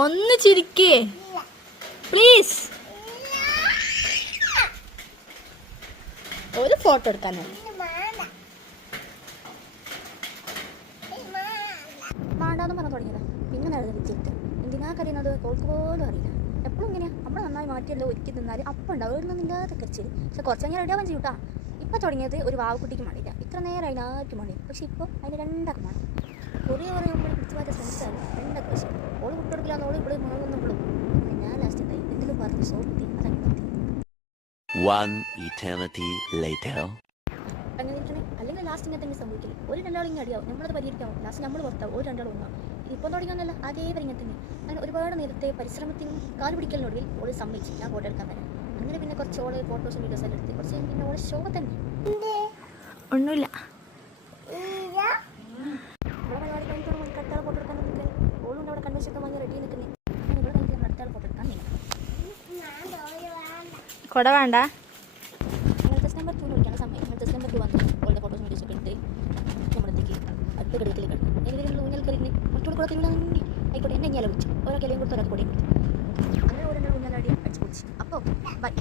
ഒന്ന് ചിരിക്കേ പ്ലീസ്. ഒരു ഫോട്ടോ എടുക്കാനാണ്. വേണ്ടാന്ന് പറഞ്ഞു തുടങ്ങിയതാ. പിന്നെ നടന്നത് വിജയത്ത് എന്തിനാ കറിയുന്നത് ഓൾക്ക് പോലും അറിയില്ല. എപ്പോഴും ഇങ്ങനെയാ നമ്മൾ നന്നായി മാറ്റിയല്ലോ ഒരുക്കി തിന്നാൽ അപ്പം ഉണ്ടാവും എഴുതുന്നില്ലാതെ കരച്ചിൽ. പക്ഷെ കുറച്ച് കഴിഞ്ഞാൽ റെഡിയാവാൻ ചെയ്യൂട്ടാ. ഇപ്പം തുടങ്ങിയത് ഒരു വാവക്കുട്ടിക്ക് മണിയില്ല. ഇത്ര നേരം അതിനാർക്കും മണി. പക്ഷെ ഇപ്പോൾ അതിന് രണ്ടാക്കും വേണം. കുറേ നമ്മൾ പിടിച്ചു മാറ്റാൻ ശ്രമിച്ചാൽ രണ്ടാക്കും പക്ഷേ ഓള് വിട്ടുകൊടുക്കില്ല. ഓള് ഇവിടെ മുഴുവന്നുള്ളൂ. ഞാൻ ലാസ്റ്റ് എന്തായി എന്തെങ്കിലും പറഞ്ഞ് സോപ്പിട്ടി അതാണ് അങ്ങനെ ഇരിക്കണേ. അല്ലെങ്കിൽ ലാസ്റ്റ് ഇങ്ങനെ തന്നെ സംഭവിക്കില്ല. ഒരു രണ്ടാളും ഇങ്ങനെ അടിയാവും. നമ്മളത് പരിഹരിക്കാവും. ലാസ്റ്റ് നമ്മൾ പുറത്താവും. ഒരു രണ്ടാളും ഒന്നാവും. ഇതിപ്പോൾ തുടങ്ങിയൊന്നല്ല അതേ ഇങ്ങനെ തന്നെ. അങ്ങനെ ഒരുപാട് നേരത്തെ പരിശ്രമത്തിനും കാല് പിടിക്കലിനൊടുവിൽ ഓള് സമ്മതിച്ചു ഞാൻ ഫോട്ടോ എടുക്കാൻ വരാം. അങ്ങനെ പിന്നെ കുറച്ച് ഓള് ഫോട്ടോസും വീഡിയോസും എല്ലാം എടുത്ത് കുറച്ച് പിന്നെ ഓള് ഷോ തന്നെ ഒന്നുമില്ല. ഇവിടെ പരിപാടി കഴിഞ്ഞിട്ട് അടുത്താൾ ഫോട്ടോ എടുക്കാൻ നിൽക്കാൻ ഓളുണ്ട് അവിടെ കൺവെൻഷൻ വാങ്ങി റെഡി നിൽക്കുന്നത്. ഞാൻ ഇവിടെ കഴിഞ്ഞിട്ട് അടുത്താൾ ഫോട്ടോ എടുക്കാൻ നീങ്ങാം. കൊട വേണ്ട. ഹെൽത്ത് നമ്പർ 2 വിളിക്കുന്ന സമയം ഹെൽത്ത് നമ്പർ 2 വന്നു ഓളുടെ ഫോട്ടോസും വീഡിയോസും ഒക്കെ എടുത്ത് നമ്മളെത്തേക്ക് അടുത്ത കടത്തിൽ കിടന്നു. ഏതെങ്കിലും ഊഞ്ഞൽ കറിഞ്ഞ് മറ്റൊരു കൂടെ തിരുവിടാൻ ആയിക്കോട്ടെ എന്നെ ഞാൻ വിളിച്ചു. ഓരോ കിലയും കൊടുത്ത് ഒരാൾക്ക് കൂടെ കൊടുത്തു. അങ്ങനെ ഓരോ ഊഞ്ഞാലടി അടിച്ചു പൊളിച്ചു. അപ്പോൾ ബൈ.